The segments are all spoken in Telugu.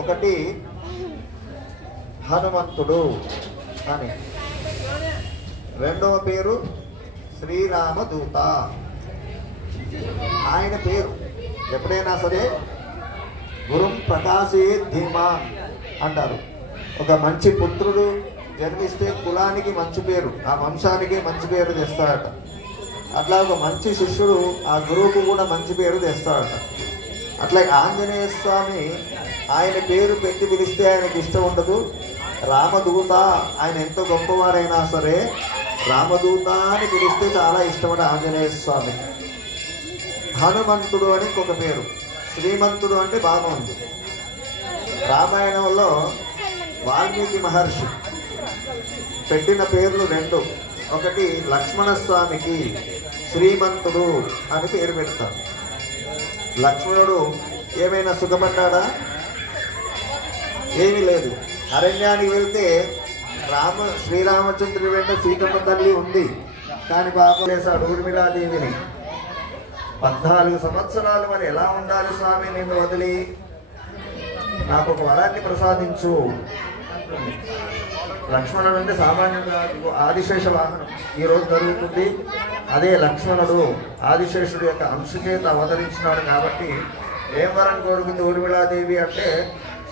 ఒకటి హనుమంతుడు అని, రెండవ పేరు శ్రీరామదూత. ఆయన పేరు ఎప్పుడైనా సరే గురుం ప్రకాశే ధీమాన్ అంటారు. ఒక మంచి పుత్రుడు జన్మిస్తే కులానికి మంచి పేరు, ఆ వంశానికి మంచి పేరు తెస్తాడట. అట్లా ఒక మంచి శిష్యుడు ఆ గురువుకు కూడా మంచి పేరు తెస్తాడట. అట్లా ఆంజనేయ స్వామి ఆయన పేరు పెట్టి పిలిస్తే ఆయనకి ఇష్టం ఉండదు. రామదూత, ఆయన ఎంత గొప్పవాడైనా సరే రామదూత అని పిలిస్తే చాలా ఇష్టపడ ఆంజనేయ స్వామి. హనుమంతుడు అని ఒక పేరు, శ్రీమంతుడు అంటే బాగా ఉంది. రామాయణంలో వాల్మీకి మహర్షి పెట్టిన పేర్లు రెండు. ఒకటి లక్ష్మణ స్వామికి శ్రీమంతుడు అని పేరు పెడతారు. లక్ష్మణుడు ఏమైనా సుఖపడ్డాడా? ఏమీ లేదు. అరణ్యానికి వెళ్తే శ్రీరామచంద్రుడి వెంట సీతమ్మ తల్లి ఉంది, కానీ పాపం చేశాడు ఊర్మిళాదేవిని. 14 సంవత్సరాలు మరి ఎలా ఉండాలి స్వామి నిన్ను వదిలి? నాకు ఒక వరాన్ని ప్రసాదించు. లక్ష్మణుడు అంటే సామాన్యంగా ఆదిశేష వాహనం ఈరోజు జరుగుతుంది. అదే లక్ష్మణుడు ఆదిశేషుడు యొక్క అంశచేత అవతరించినాడు. కాబట్టి ఏం వరం కోరుకుంది ఊర్మిళాదేవి అంటే,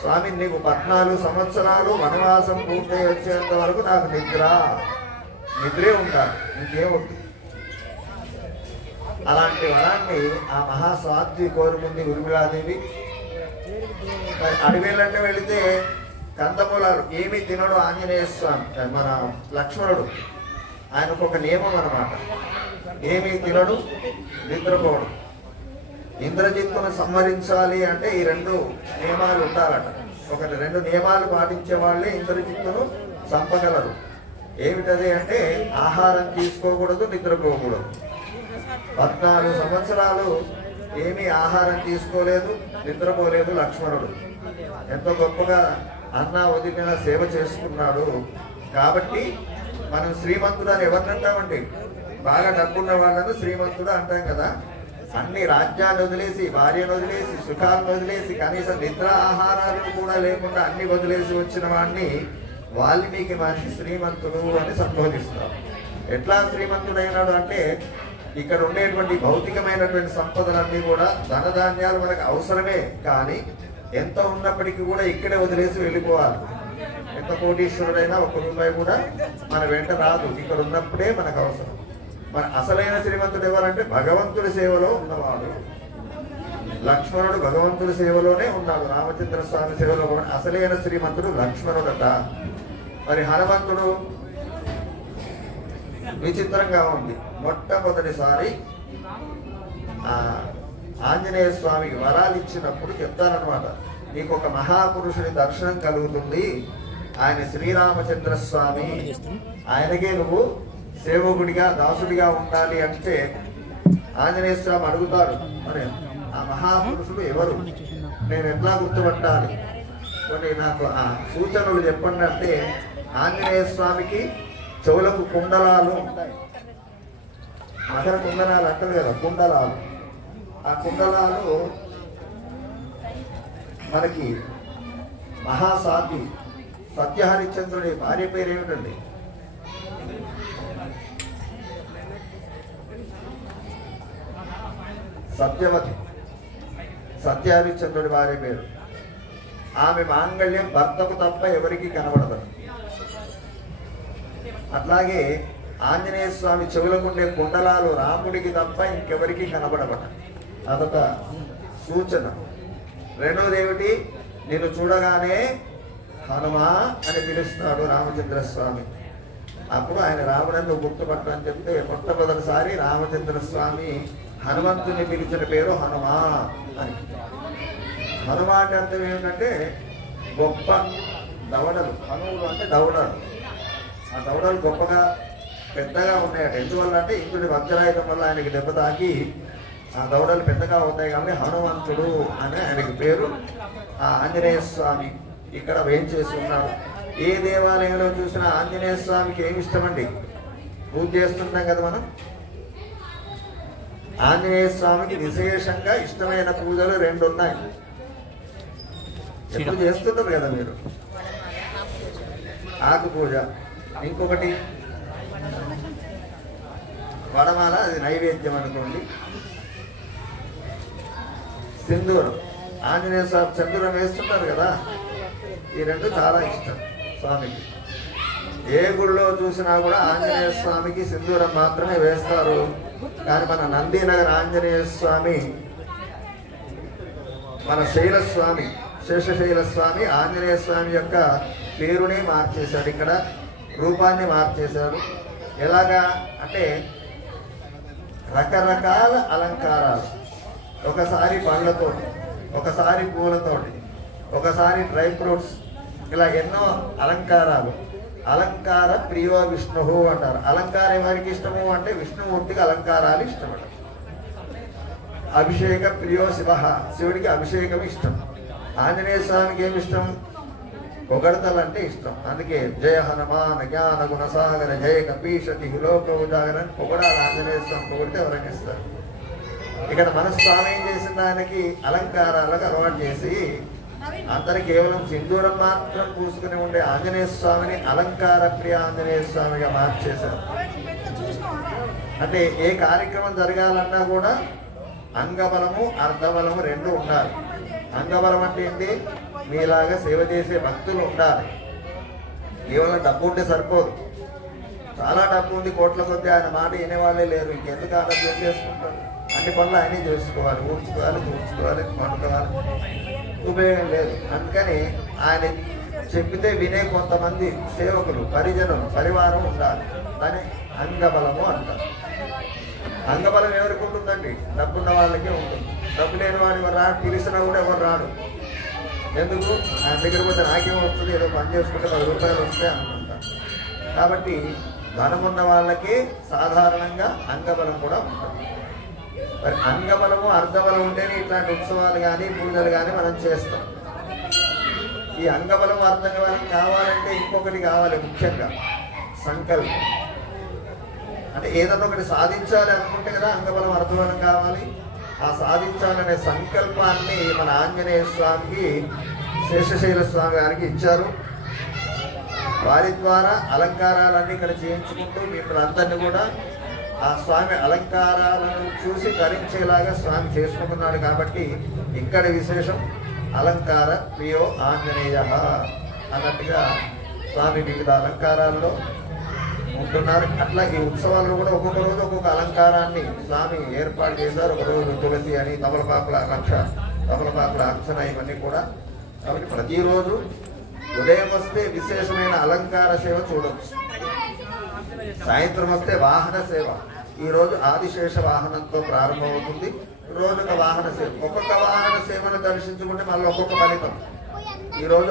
స్వామి నీకు 14 సంవత్సరాలు వనవాసం పూర్తి వచ్చేంత వరకు నాకు నిద్రే ఉండాలి, ఇంకేమొద్దు. అలాంటి వరాన్ని ఆ మహాస్వాతి కోరుకుంది ఊర్మిళాదేవి. అడవిలంటే వెళితే కందమూలాలు ఏమీ తినడు ఆంజనేయ స్వామి, మన లక్ష్మణుడు. ఆయనకు ఒక నియమం అన్నమాట, ఏమీ తినడు, నిద్రపోడు. ఇంద్రజిత్తును సంహరించాలి అంటే ఈ 2 నియమాలు ఉండాలట. 2 నియమాలు పాటించే వాళ్ళే ఇంద్రజిత్తును చంపగలరు. ఏమిటది అంటే ఆహారం తీసుకోకూడదు, నిద్రపోకూడదు. 14 సంవత్సరాలు ఏమీ ఆహారం తీసుకోలేదు, నిద్రపోలేదు లక్ష్మణుడు. ఎంతో గొప్పగా అన్న వదిలిన సేవ చేసుకున్నాడు. కాబట్టి మనం శ్రీమంతుడు అని ఎవరిని అంటామండి? బాగా డబ్బున్న వాళ్ళను శ్రీమంతుడు అంటాం కదా. అన్ని రాజ్యాన్ని వదిలేసి, భార్యను వదిలేసి, సుఖాలను వదిలేసి, కనీసం నిద్ర ఆహారాలు కూడా లేకుండా అన్ని వదిలేసి వచ్చిన వాడిని వాల్మీకి మహర్షి శ్రీమంతుడు అని సంబోధిస్తారు. ఎట్లా శ్రీమంతుడైనాడు అంటే, ఇక్కడ ఉండేటువంటి భౌతికమైనటువంటి సంపదలన్నీ కూడా ధనధాన్యాలు మనకు అవసరమే, కానీ ఎంత ఉన్నప్పటికీ కూడా ఇక్కడే వదిలేసి వెళ్ళిపోవాలి. ఎంత కోటీశ్వరుడైనా 1 రూపాయి కూడా మన వెంట రాదు, ఇక్కడ ఉన్నప్పుడే మనకు అవసరం. మన అసలైన శ్రీమంతుడు ఎవరంటే భగవంతుడి సేవలో ఉన్నవాడు. లక్ష్మణుడు భగవంతుడి సేవలోనే ఉన్నాడు, రామచంద్ర స్వామి సేవలో. అసలైన శ్రీమంతుడు లక్ష్మణుడట. మరి హనుమంతుడు విచిత్రంగా ఉంది. మొట్టమొదటిసారి ఆంజనేయ స్వామికి వరాలు ఇచ్చినప్పుడు చెప్తారనమాట, నీకు ఒక మహాపురుషుని దర్శనం కలుగుతుంది, ఆయన శ్రీరామచంద్ర స్వామి, ఆయనకే నువ్వు సేవకుడిగా దాసుడిగా ఉండాలి అంటే ఆంజనేయ స్వామి అడుగుతారు, మరి ఆ మహాపురుషుడు ఎవరు, నేను ఎట్లా గుర్తుపట్టాలి, కొన్ని నాకు ఆ సూచనలు చెప్పండి అంటే, ఆంజనేయ స్వామికి చెవులకు కుండలాలు ఉంటాయి. మకర కుండలాలు అంటారు కదా, కుండలాలు. ఆ కుండలాలు మనకి మహాసాధ్వి సత్యహరిశ్చంద్రుడి భార్య పేరు ఏమిటండి? సత్యవతి. సత్యహరిశ్చంద్రుడి భార్య పేరు. ఆమె మాంగళ్యం భర్తకు తప్ప ఎవరికి కనబడదు. అట్లాగే ఆంజనేయ స్వామి చెవులకుండే కుండలాలు రాముడికి తప్ప ఇంకెవరికి కనబడబట. అదొక సూచన. రెండవది ఏమిటి? నేను చూడగానే హనుమా అని పిలుస్తాడు రామచంద్ర స్వామి. అప్పుడు ఆయన రాముడని నువ్వు గుర్తుపట్టని చెప్తే, మొట్టమొదటిసారి రామచంద్ర స్వామి హనుమంతుని పిలిచిన పేరు హనుమా అని. హనుమ అంటే అర్థం ఏమిటంటే గొప్ప దవడలు. హనువులు అంటే దవడలు. ఆ దవడలు గొప్పగా పెద్దగా ఉన్నాయట. ఎందువల్ల అంటే ఇంద్రుడి వజ్రాయుధం వల్ల ఆయనకి దెబ్బ తాకి ఆ దవడలు పెద్దగా అవుతాయి కాబట్టి హనుమంతుడు అని ఆయనకి పేరు. ఆ ఆంజనేయ స్వామి ఇక్కడ వేయించేసి ఉన్నాడు. ఏ దేవాలయంలో చూసినా ఆంజనేయ స్వామికి ఏమి ఇష్టమండి? పూజ చేస్తుంటాం కదా మనం. ఆంజనేయ స్వామికి విశేషంగా ఇష్టమైన పూజలు 2 ఉన్నాయి. ఎప్పుడు చేస్తున్నారు కదా మీరు. ఆకు పూజ. ఇంకొకటి వడమాల, అది నైవేద్యం అనుకోండి. సింధూరం, ఆంజనేయ స్వామి సింధూరం వేస్తుంటారు కదా, ఈ రెండు చాలా ఇష్టం స్వామికి. ఏ గుడిలో చూసినా కూడా ఆంజనేయ స్వామికి సింధూరం మాత్రమే వేస్తారు. కానీ మన నందీనగర్ ఆంజనేయ స్వామి, మన శైలస్వామి, శేషశైల స్వామి ఆంజనేయ స్వామి యొక్క పేరునే మార్చేశాడు, ఇక్కడ రూపాన్ని మార్చేశాడు. ఎలాగా అంటే రకరకాల అలంకారాలు, ఒకసారి పండ్లతోటి, ఒకసారి పూలతోటి, ఒకసారి డ్రై ఫ్రూట్స్, ఇలా ఎన్నో అలంకారాలు. అలంకార ప్రియో విష్ణువు అంటారు. అలంకారం ఎవరికి ఇష్టము అంటే విష్ణుమూర్తికి అలంకారాలు ఇష్టపడరు. అభిషేక ప్రియో శివ, శివుడికి అభిషేకం ఇష్టం. ఆంజనేయ స్వామికి ఏమి ఇష్టం? పొగడతలు అంటే ఇష్టం. అందుకే జయ హనుమాన్ జ్ఞాన గుణసాగర జయ కపీషతి లోక ఉదాగరని పొగడాలి. ఆంజనేయ స్వామి పొగిడితే ఎవరైనా ఇస్తారు. ఇక్కడ మన స్వామి ఏం చేసింది? ఆయనకి అలంకారాలకు అలవాటు చేసి అందరు కేవలం సింధూరం మాత్రం పూసుకుని ఉండే ఆంజనేయ స్వామిని అలంకార ప్రియ ఆంజనేయ స్వామిగా మార్చేశారు. అంటే ఏ కార్యక్రమం జరగాలన్నా కూడా అంగబలము అర్ధబలము రెండు ఉండాలి. అంగబలం అంటే ఏంటి? మీలాగా సేవ చేసే భక్తులు ఉండాలి. కేవలం డబ్బు ఉంటే సరిపోదు. చాలా డబ్బు ఉంది, కోట్ల కొద్ది, ఆయన మాట వినేవాళ్ళే లేరు. ఇంకెందుకు ఆరోగ్యం చేసుకుంటారు? అన్ని పనులు ఆయనే చేసుకోవాలి, ఊడ్చుకోవాలి, తూడ్చుకోవాలి, పండుకోవాలి, ఉపయోగం లేదు. అందుకని ఆయన చెప్పితే వినే కొంతమంది సేవకులు, పరిజనులు, పరివారం ఉండాలి. దాన్ని అంగబలము అంటారు. అంగబలం ఎవరికి ఉంటుందండి? డబ్బున్న వాళ్ళకే ఉంటుంది. డబ్బు లేని వాడు ఎవరు రాడు, పిలిచినా కూడా ఎవరు రాడు. ఎందుకు? ఆయన దగ్గర పోతే నాకేం వస్తుంది, ఏదో పని చేసుకుంటే 10 రూపాయలు వస్తాయి అనుకుంటారు. కాబట్టి ధనమున్న వాళ్ళకి సాధారణంగా అంగబలం కూడా ఉంటుంది. మరి అంగబలము అర్ధబలం ఉంటేనే ఇట్లాంటి ఉత్సవాలు కానీ పూజలు కానీ మనం చేస్తాం. ఈ అంగబలం అర్ధబలం కావాలంటే ఇంకొకటి కావాలి, ముఖ్యంగా సంకల్పం. అంటే ఏదన్నా ఒకటి సాధించాలి అనుకుంటే కదా అంగబలం అర్ధబలం కావాలి. ఆ సాధించాలనే సంకల్పాన్ని మన ఆంజనేయ స్వామికి, శేషశైల స్వామి గారికి ఇచ్చారు. వారి ద్వారా అలంకారాలన్నీ ఇక్కడ చేయించుకుంటూ మిమ్మల్ని కూడా ఆ స్వామి అలంకారాలను చూసి ధరించేలాగా స్వామి చేసుకుంటున్నాడు. కాబట్టి ఇక్కడ విశేషం అలంకార ప్రియో ఆంజనేయ అన్నట్టుగా స్వామి వివిధ అలంకారాల్లో ఉంటున్నారు. అట్లా ఈ ఉత్సవాల్లో కూడా ఒక్కొక్క రోజు ఒక్కొక్క అలంకారాన్ని స్వామి ఏర్పాటు చేశారు. ఒక రోజు తులసి అని, తమలపాకుల తమలపాకుల అర్చన, ఇవన్నీ కూడా. కాబట్టి ప్రతిరోజు ఉదయం వస్తే విశేషమైన అలంకార సేవ చూడవచ్చు. సాయంత్రం వస్తే వాహన సేవ. ఈరోజు ఆదిశేష వాహనంతో ప్రారంభమవుతుంది. రోజుక వాహన సేవ. ఒక్కొక్క వాహన సేవను దర్శించుకుంటే మళ్ళీ ఒక్కొక్క ఫలితం. ఈరోజు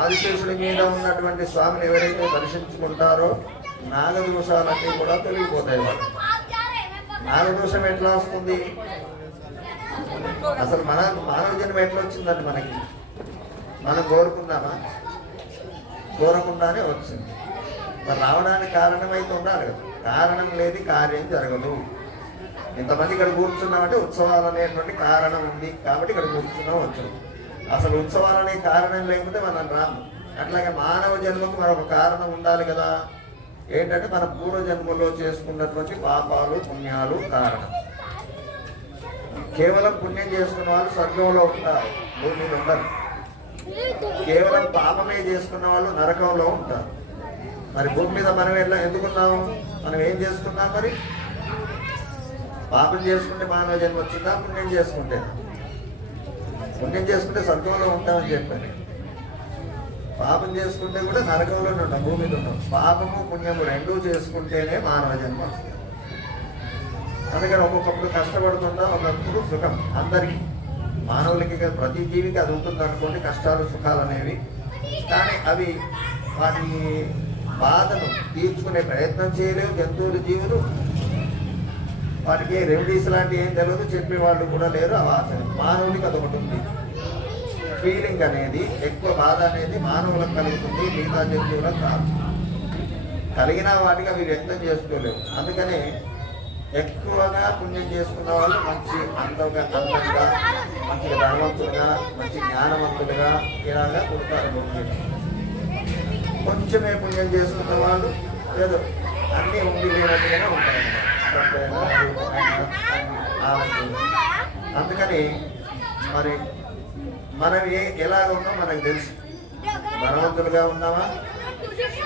ఆదిశేషుడి మీద ఉన్నటువంటి స్వామిని ఎవరైతే దర్శించుకుంటారో నాగదోషాలన్నీ కూడా తొలగిపోతాయి. వాళ్ళు నాగదోషం ఎట్లా వస్తుంది? అసలు మానవ జన్మ ఎట్లా వచ్చిందండి మనకి? మనం కోరుకుందామా? కోరకుండానే వచ్చింది. మరి రావడానికి కారణం అయితే ఉండాలి కదా. కారణం లేని కార్యం జరగదు. ఇంతమంది ఇక్కడ కూర్చున్నామంటే ఉత్సవాలు అనేటువంటి కారణం ఉంది కాబట్టి ఇక్కడ కూర్చున్నాం, వచ్చాం. అసలు ఉత్సవాలనే కారణం లేకపోతే మనం రాము. అట్లాగే మానవ జన్మకు మరొక కారణం ఉండాలి కదా. ఏంటంటే మన పూర్వజన్మలో చేసుకున్నటువంటి పాపాలు పుణ్యాలు కారణం. కేవలం పుణ్యం చేసుకున్న వాళ్ళు స్వర్గంలో ఉంటారు, భూమి మీద ఉండరు. కేవలం పాపమే చేసుకున్న వాళ్ళు నరకంలో ఉంటారు. మరి భూమి మీద మనం ఎందుకున్నాము? మనం ఏం చేసుకున్నాం? మరి పాపం చేసుకుంటే మానవ జన్మ వచ్చిందా? పుణ్యం చేసుకుంటే? పుణ్యం చేసుకుంటే స్వర్గంలో ఉంటామని చెప్పాను. పాపం చేసుకుంటే కూడా నరకంలోనే ఉంటాం, భూమి మీద ఉంటాం. పాపము పుణ్యము రెండూ చేసుకుంటేనే మానవ జన్మ వస్తుంది. అందుకని ఒక్కొక్కప్పుడు కష్టపడుతుంటాం, ఒకప్పుడు సుఖం. అందరికీ మానవులకి ప్రతి జీవికి అది ఉంటుంది అనుకోండి, కష్టాలు సుఖాలు అనేవి. కానీ అవి వాటి బాధను తీర్చుకునే ప్రయత్నం చేయలేవు జంతువులు, జీవులు. వాటికి రెమెడీస్ లాంటివి ఏం తెలియదు, చెప్పేవాళ్ళు కూడా లేరు. మానవుడికి అదొకటి ఉంది. ఫీలింగ్ అనేది, ఎక్కువ బాధ అనేది మానవులకు కలుగుతుంది, మిగతా జంతువులకు కాదు. కలిగిన వాటికి అవి వ్యక్తం చేసుకోలేవు. అందుకనే ఎక్కువగా పుణ్యం చేసుకున్న వాళ్ళు మంచి అందంగా మంచి ధనవంతులుగా మంచి జ్ఞానవంతులుగా ఇలాగా పుడతారు భూమిలో. కొంచెమే పుణ్యం చేసుకున్న వాళ్ళు ఏదో అన్నీ ఉండి లేనట్టుగానే ఉంటారు. అందుకని మరి మనం ఎలాగ ఉన్నాం మనకు తెలుసు. ధనవంతులుగా ఉన్నామా,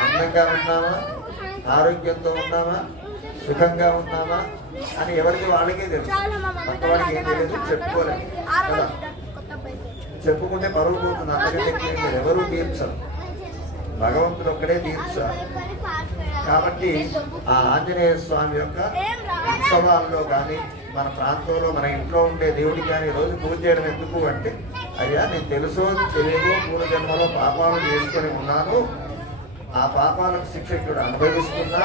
అందంగా ఉన్నామా, ఆరోగ్యంతో ఉన్నామా, సుఖంగా ఉన్నామా అని ఎవరికి వాళ్ళకే తెలుసు. పక్క వాడికి ఏం తెలియదు, చెప్పుకోలేదు కదా. చెప్పుకుంటే పరువు పోతుంది. అంతకంటే ఎవరూ తీర్చరు, భగవంతుడు ఒక్కడే తీర్చారు. కాబట్టి ఆ ఆంజనేయ స్వామి యొక్క ఉత్సవాల్లో కానీ మన ప్రాంతంలో మన ఇంట్లో ఉండే దేవుడికి కానీ రోజు పూజ చేయడం ఎందుకు అంటే, అయ్యా నేను తెలుసో తెలియదో పూర్వజన్మలో పాపాలు చేసుకొని ఉన్నాను, ఆ పాపాలకు శిక్ష ఇక్కడ అనుభవిస్తున్నా,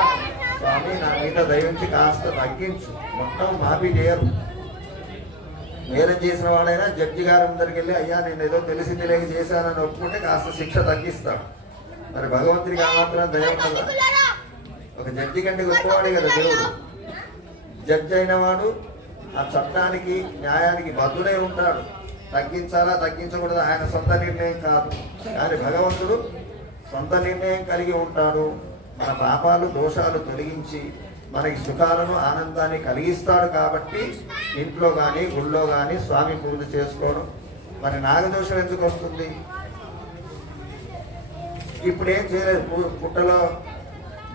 స్వామి నా మీద దయించి కాస్త తగ్గించు. మొత్తం మాఫీ చేయరు. నేరం చేసిన వాడైనా జడ్జి గారి ముందరికి వెళ్ళి అయ్యా నేను ఏదో తెలిసి తెలియక చేశానని ఒప్పుకుంటే కాస్త శిక్ష తగ్గిస్తాడు. మరి భగవంతుడికి ఆ మాత్రం దయ ఉంటుందా? ఒక జడ్జి కంటే గొప్పవాడే కదా దేవుడు. జడ్జి అయిన వాడు ఆ చట్టానికి న్యాయానికి బద్దుడై ఉంటాడు. తగ్గించాలా తగ్గించకూడదు ఆయన సొంత నిర్ణయం కాదు. కానీ భగవంతుడు సొంత నిర్ణయం కలిగి ఉంటాడు. మన పాపాలు దోషాలు తొలగించి మనకి సుఖాలను ఆనందాన్ని కలిగిస్తాడు. కాబట్టి ఇంట్లో కానీ గుళ్ళో కానీ స్వామి పూజ చేసుకోవడం. మరి నాగదోషం ఎందుకు వస్తుంది? ఇప్పుడేం చేయలేదు, పుట్టలో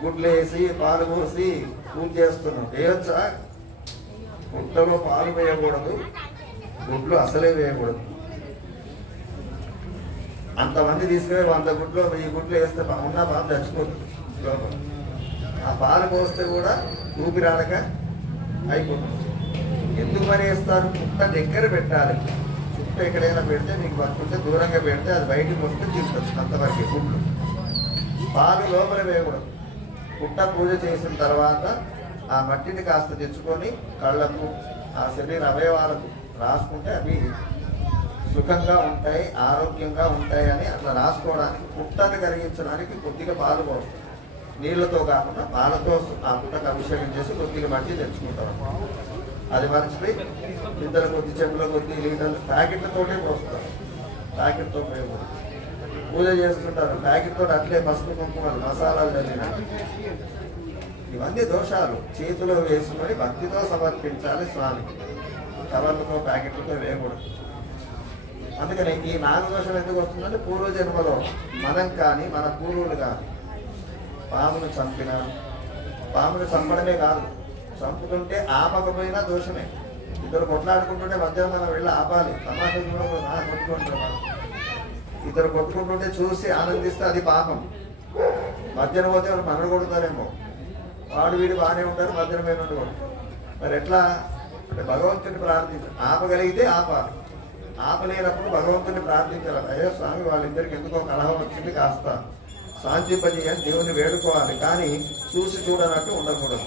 గుడ్లు వేసి పాలు పోసి పూజ చేస్తున్నాం. వేయొచ్చా? పుట్టలో పాలు వేయకూడదు, గుడ్లు అసలే వేయకూడదు. అంతమంది తీసుకుని 100 గుడ్లు 1000 గుడ్లు వేస్తే ఉన్న పాలు చచ్చిపోతుంది లోపల. ఆ పాలు పోస్తే కూడా ఊపిరాడక అయిపోతుంది. ఎందుకు మరి వేస్తారు? పుట్ట దగ్గర పెట్టాలి. చుట్ట ఎక్కడైనా పెడితే మీకు పట్టుకుంటే దూరంగా పెడితే అది బయటకు వస్తే తింటుంది. అంతవరకు గుడ్లు. పాలు లోపల వేయకూడదు. పుట్ట పూజ చేసిన తర్వాత ఆ మట్టిని కాస్త తెచ్చుకొని కళ్ళకు ఆ శరీర అవయవాలకు రాసుకుంటే అవి సుఖంగా ఉంటాయి, ఆరోగ్యంగా ఉంటాయి అని అట్లా రాసుకోవడానికి, పుట్టను కరిగించడానికి కొద్దిగా పాలు పోస్తాం. నీళ్లతో కాకుండా పాలతో ఆ పుట్టకు అభిషేకం చేసి కొద్దిగా మట్టి తెచ్చుకుంటాం. అది మర్చిపోయి ఇద్దరు కొద్ది చెప్పుల కొద్ది లీటర్లు ప్యాకెట్లతోటే పోస్తారు. ప్యాకెట్తో పోయకూడదు. పూజ చేస్తుంటారు ప్యాకెట్తో అట్లే పసుపు కుంకుమలు మసాలాలు చల్లిన ఇవన్నీ దోషాలు. చేతిలో వేసుకొని భక్తితో సమర్పించాలి స్వామికి. కవర్లతో ప్యాకెట్లతో వేయకూడదు. అందుకని ఈ నాగదోషం ఎందుకు వస్తుందంటే పూర్వజన్మలో మనం కానీ మన పూర్వులు కానీ పామును చంపినారు. పామును చంపడమే కాదు, చంపుతుంటే ఆపకపోయినా దోషమే. ఇద్దరు కొట్లాడుకుంటుంటే మధ్య మనం వెళ్ళి ఆపాలి. తమాషా చూడకూడదు. కొట్టుకుంటున్నాం, ఇద్దరు కొట్టుకుంటుంటే చూసి ఆనందిస్తే అది పాపం. మధ్యన పోతే వాడు మనడు కొడతారేమో. వాడు వీడు బాగానే ఉంటారు, మధ్యన మీద ఉండకూడదు. మరి ఎట్లా అంటే భగవంతుని ప్రార్థించాలి. ఆపగలిగితే ఆపాలి, ఆపలేనప్పుడు భగవంతుని ప్రార్థించాలి. అయ్యో స్వామి వాళ్ళిద్దరికి ఎందుకో కలహం వచ్చింది, కాస్త శాంతింపజేయని దేవుని వేడుకోవాలి. కానీ చూసి చూడనట్టు ఉండకూడదు.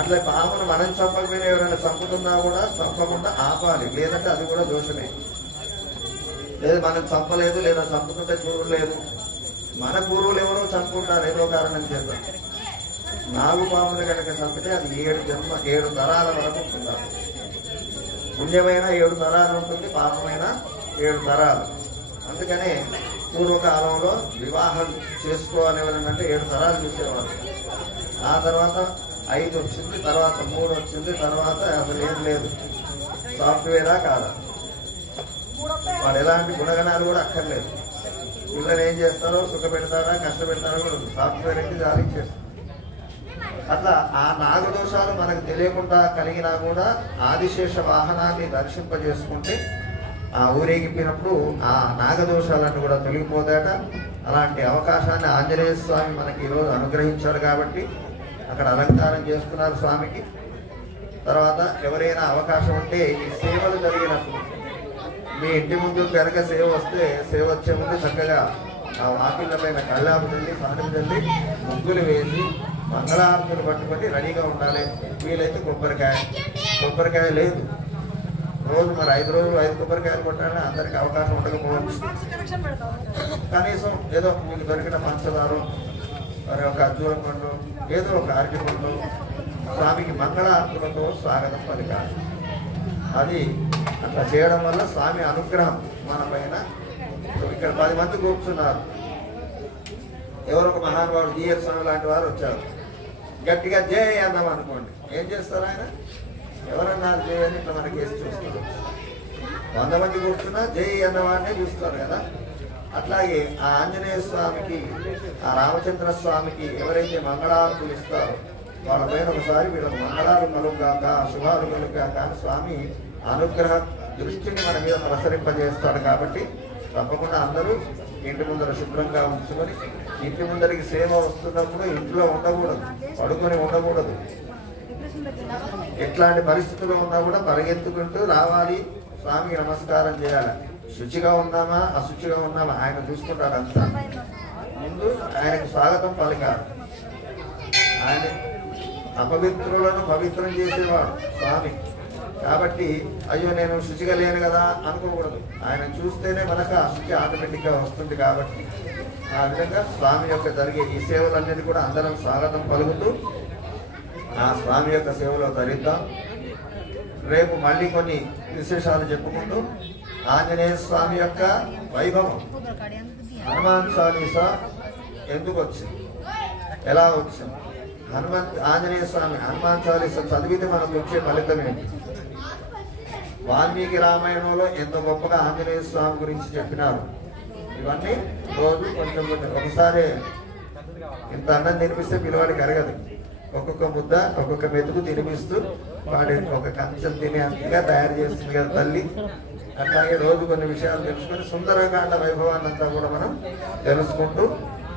అట్లా పామును మనం చంపకపోయినా ఎవరైనా చంపుతున్నా కూడా చంపకుండా ఆపాలి. లేదంటే అది కూడా దోషమే. లేదు మనం చంపలేదు లేదా చంపుతుంటే చూడలేదు, మన పూర్వులు ఎవరో చంపుకుంటారు ఏదో కారణం చేత. నాగుపాములు కనుక చంపితే అది 7 తరాల వరకు ఉంటున్నారు. పుణ్యమైన 7 తరాలు ఉంటుంది, పాపమైన 7 తరాలు. అందుకనే పూర్వకాలంలో వివాహం చేసుకోవాలనేవారంటే 7 తరాలు చూసేవాళ్ళు. ఆ తర్వాత 5 వచ్చింది, తర్వాత 3 వచ్చింది, తర్వాత అసలు ఏం లేదు. సాఫ్ట్వేరా కాదా? వాడు ఎలాంటి గుణగణాలు కూడా అక్కర్లేదు. పిల్లలు ఏం చేస్తారో సుఖ పెడతారా కష్టపెడతారో కూడా సాఫ్ట్వేర్ అయితే జాలించేస్తారు. అట్లా ఆ నాగదోషాలు మనకు తెలియకుండా కలిగినా కూడా ఆదిశేష వాహనాన్ని దర్శింపజేసుకుంటే ఆ ఊరేగిపోయినప్పుడు ఆ నాగదోషాలను కూడా తొలగిపోతాయట. అలాంటి అవకాశాన్ని ఆంజనేయ స్వామి మనకి ఈరోజు అనుగ్రహించాడు. కాబట్టి అక్కడ అలంకారం చేసుకున్నారు స్వామికి. తర్వాత ఎవరైనా అవకాశం ఉంటే ఈ సేవలు జరిగినప్పుడు మీ ఇంటి ముందు కనుక సేవ వస్తే సేవ వచ్చే ముందు చక్కగా ఆ వాకిళ్ళ పైన కళ్ళాపు చల్లి సాధన చల్లి ముగ్గులు వేసి మంగళారతులు పట్టుకొని రెడీగా ఉండాలి. వీలైతే కొబ్బరికాయ లేదు రోజు మరి 5 రోజులు 5 కొబ్బరికాయలు కొట్టాలని అందరికి అవకాశం ఉండకపోవచ్చు. కనీసం ఏదో మీకు దొరికిన పంచదారం మరి ఒక అర్జున పండు ఏదో ఒక అరటి పండు స్వామికి మంగళార్తులతో స్వాగతం పలికాలి. అది అట్లా చేయడం వల్ల స్వామి అనుగ్రహం మన పైన. ఇక్కడ 10 మంది కూర్చున్నారు. ఎవరో ఒక మహానుభావుడు జీఎస్ స్వామి లాంటి వారు వచ్చారు. గట్టిగా జై అన్నాం అనుకోండి, ఏం చేస్తారు ఆయన? ఎవరన్నారు జై అని ఇట్లా మనకి వేసి చూస్తారు. 100 మంది కూర్చున్నా జై అన్నవాడినే చూస్తారు కదా. అట్లాగే ఆ ఆంజనేయ స్వామికి, ఆ రామచంద్ర స్వామికి ఎవరైతే మంగళార్తులు ఇస్తారో వాళ్ళ పైన ఒకసారి వీళ్ళకి మంగళాలు కలుగాక, శుభాలు కలుగాక అని స్వామి అనుగ్రహ దృష్టిని మన మీద ప్రసరింపజేస్తాడు. కాబట్టి తప్పకుండా అందరూ ఇంటి ముందర శుభ్రంగా ఉంచుకొని, ఇంటి ముందరికి సేవ వస్తున్నప్పుడు ఇంట్లో ఉండకూడదు, పడుకొని ఉండకూడదు. ఎట్లాంటి పరిస్థితుల్లో ఉన్నా కూడా పరిగెత్తుకుంటూ రావాలి, స్వామికి నమస్కారం చేయాలి. శుచిగా ఉన్నామా అశుచిగా ఉన్నామా ఆయన చూసుకుంటాడు అంతా. ముందు ఆయనకు స్వాగతం పలికారు. ఆయన అపవిత్రులను పవిత్రం చేసేవాడు స్వామి. కాబట్టి అయ్యో నేను శుచిగా లేను కదా అనుకోకూడదు. ఆయన చూస్తేనే మనకు ఆ శుచి ఆటోమేటిక్గా వస్తుంది. కాబట్టి ఆ విధంగా స్వామి యొక్క జరిగే ఈ సేవలన్నిటి కూడా అందరం స్వాగతం పలుకుతూ ఆ స్వామి యొక్క సేవలో ధరిద్దాం. రేపు మళ్ళీ కొన్ని విశేషాలు చెప్పుకుంటూ ఆంజనేయ స్వామి యొక్క వైభవం, హనుమాన్ చాలీసా ఎందుకు వచ్చింది, ఎలా వచ్చింది, ఆంజనేయ స్వామి హనుమాన్ చాలీసా చదివితే మనకు వచ్చే ఫలితం ఏంటి, వాల్మీకి రామాయణంలో ఎంత గొప్పగా ఆంజనేయ స్వామి గురించి చెప్పినారు. ఇవన్నీ రోజు కొంచెం ఒకసారి ఇంత అన్నం తినిపిస్తే పిల్లవాడికి అరగదు. ఒక్కొక్క ముద్ద ఒక్కొక్క మెతుకు తినిపిస్తూ వాడి ఒక కంచం తినేంతగా తయారు చేస్తుంది కదా తల్లి. అట్లాగే రోజు కొన్ని విషయాలు తెలుసుకొని సుందరకాండ వైభవాన్ని అంతా కూడా మనం తెలుసుకుంటూ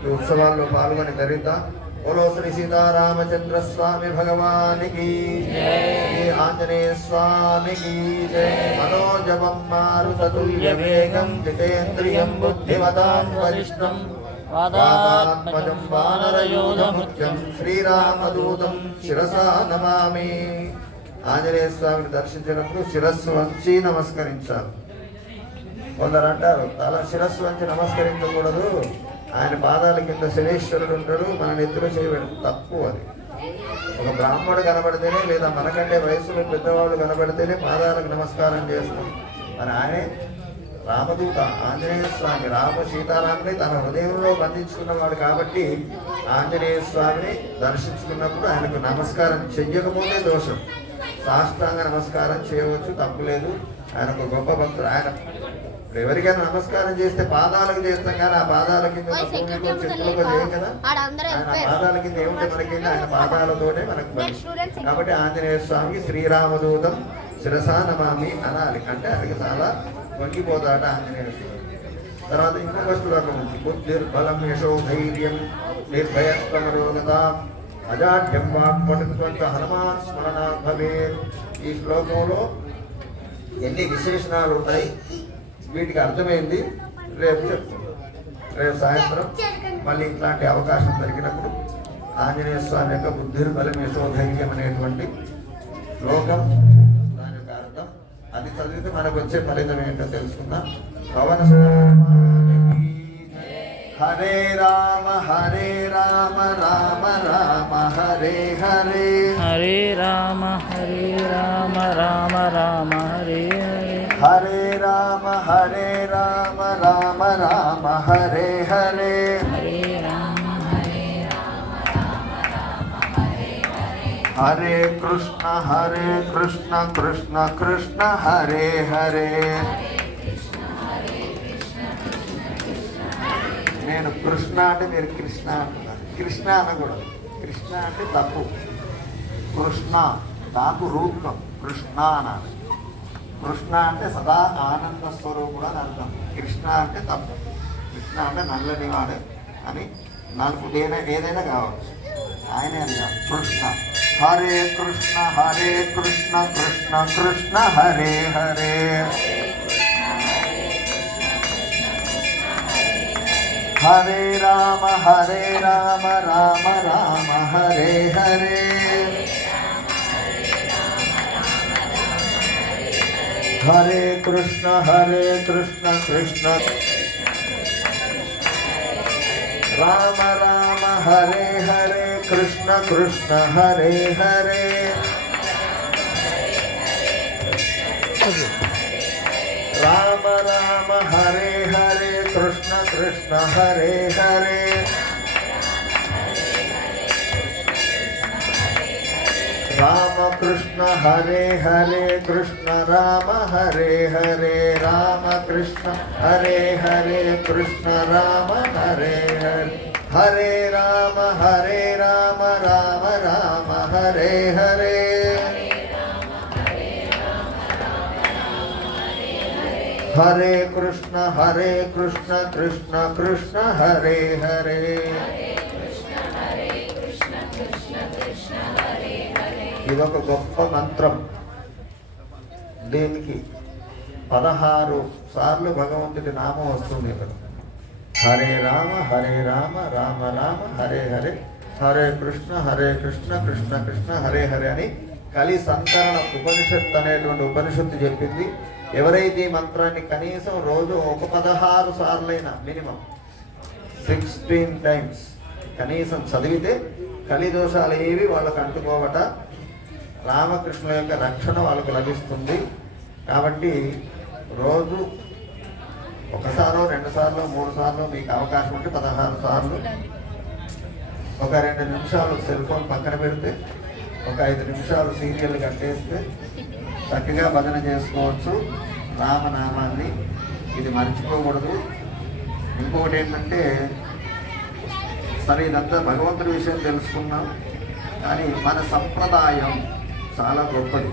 ఈ ఉత్సవాల్లో పాల్గొని ధరిద్దాం. बोलो श्री सीतारामचंद्र स्वामी भगवानी जय, आंजनेय स्वामी की जय। मनोजवं मारुततुल्यवेगं जितेन्द्रियं बुद्धिमतां वरिष्ठं वातात्मजं वानरयोधमुख्यं श्रीरामदूतं शिरसा नमामि। ఆంజనేయ స్వామిని దర్శించినప్పుడు శిరస్సు వంచి నమస్కరించాలి. కొందరు అంటారు తల శిరస్సు వంచి నమస్కరించకూడదు, ఆయన పాదాల కింద శనేశ్వరుడు ఉంటాడు, మన నెత్తిలో చేయబడి తప్పు. అది ఒక బ్రాహ్మణుడు కనబడితేనే లేదా మనకంటే వయసులో పెద్దవాళ్ళు కనబడితేనే పాదాలకు నమస్కారం చేస్తాం. మరి ఆయనే రామదూత ఆంజనేయ స్వామి, రామ సీతారాముని తన హృదయంలో బంధించుకున్నవాడు. కాబట్టి ఆంజనేయ స్వామిని దర్శించుకున్నప్పుడు ఆయనకు నమస్కారం చెయ్యకపోతే దోషం, సాష్టాంగ నమస్కారం చేయవచ్చు, తప్పులేదు. ఆయన ఒక గొప్ప భక్తుడు. ఆయన ఎవరికైనా నమస్కారం చేస్తే పాదాలకు చేస్తాం కానీ ఆ పాదాల కింద చెట్టులకు చేయం కదా. ఆయన పాదాల కింద ఏముంటే మనకి ఆయన పాదాలతోనే మనకు. కాబట్టి ఆంజనేయ స్వామికి శ్రీరామదూతం శిరసా నమామి అనాలి. అంటే ఆయనకి చాలా వంగిపోతాట ఆంజనేయ స్వామి. తర్వాత ఇంకొక శ్లోకం ఉంది, బుద్ధిర్బలం యశో ధైర్యం నిర్భయత్వమరోగత అజాఢ్యం వాక్పటుత్వంత హనుమాన్ స్మరణ భవేత్. ఈ శ్లోకంలో ఎన్ని విశేషణాలు ఉన్నాయి, వీటికి అర్థమైంది రేపు చెప్పుకుందాం. రేపు సాయంత్రం మళ్ళీ ఇట్లాంటి అవకాశం దొరికినప్పుడు ఆంజనేయ స్వామి యొక్క బుద్ధిర్బలం యశోధైర్యం అనేటువంటి శ్లోకం, దాని యొక్క అర్థం, అది చదివితే మనకు వచ్చే ఫలితం ఏంటో తెలుసుకుందాం. పవన హరే రామ రామ రామ హరే హరే, హరే రామ రామ రామ హరే హరే, హరే రామ రామ రామ హరే హరే, హరే రామ హరే కృష్ణ కృష్ణ కృష్ణ హరే హరే. నేను కృష్ణ అంటే మీరు కృష్ణ అంటున్నారు. కృష్ణ అనకూడదు, కృష్ణ అంటే తప్పు. కృష్ణ నాకు రూపం, కృష్ణ అనాలి. కృష్ణ అంటే సదా ఆనంద స్వరూపుడు అని అర్థం. కృష్ణ అంటే తప్పు. కృష్ణ అంటే నల్లని వాడు అని, నలుపు ఏదైనా కావచ్చు, ఆయనే అని కాదు. కృష్ణ హరే కృష్ణ కృష్ణ కృష్ణ హరే హరే, హరే రామ రామ రామ హరే హరే, హరే కృష్ణ కృష్ణ రామ రామ హరే హరే కృష్ణ కృష్ణ హరే హరే రామ రామ హరే హరే కృష్ణ కృష్ణ హరే హరే రామ కృష్ణ హరే హరే కృష్ణ రామ హరే హరే రామ కృష్ణ హరే హరే కృష్ణ రామ హరే హరే హరే రామ రామ రామ హరే హరే హరే కృష్ణ కృష్ణ కృష్ణ హరే హరే ఇదొక గొప్ప మంత్రం. దీనికి 16 సార్లు భగవంతుడి నామం వస్తుంది ఇక్కడ. హరే రామ రామ రామ హరే హరే హరే కృష్ణ కృష్ణ కృష్ణ హరే హరే అని కలి సంకరణ ఉపనిషత్తు అనేటువంటి ఉపనిషత్తు చెప్పింది. ఎవరైతే ఈ మంత్రాన్ని కనీసం రోజు ఒక 16 సార్లైనా మినిమం 16 టైమ్స్ కనీసం చదివితే కలి దోషాలు ఏవి వాళ్ళకు అంటుకోవట, రామకృష్ణ యొక్క రక్షణ వాళ్ళకు లభిస్తుంది. కాబట్టి రోజు ఒకసారో 2 సార్లు 3 సార్లు మీకు అవకాశం ఉంటే 16 సార్లు ఒక 2 నిమిషాలు సెల్ ఫోన్ పక్కన పెడితే ఒక 5 నిమిషాలు సీరియల్ కట్టేస్తే చక్కగా భజన చేసుకోవచ్చు రామనామాన్ని. ఇది మర్చిపోకూడదు. ఇంకొకటి ఏంటంటే, సరే ఇదంతా భగవంతుడి విషయం తెలుసుకున్నాం, కానీ మన సంప్రదాయం చాలా గొప్పది.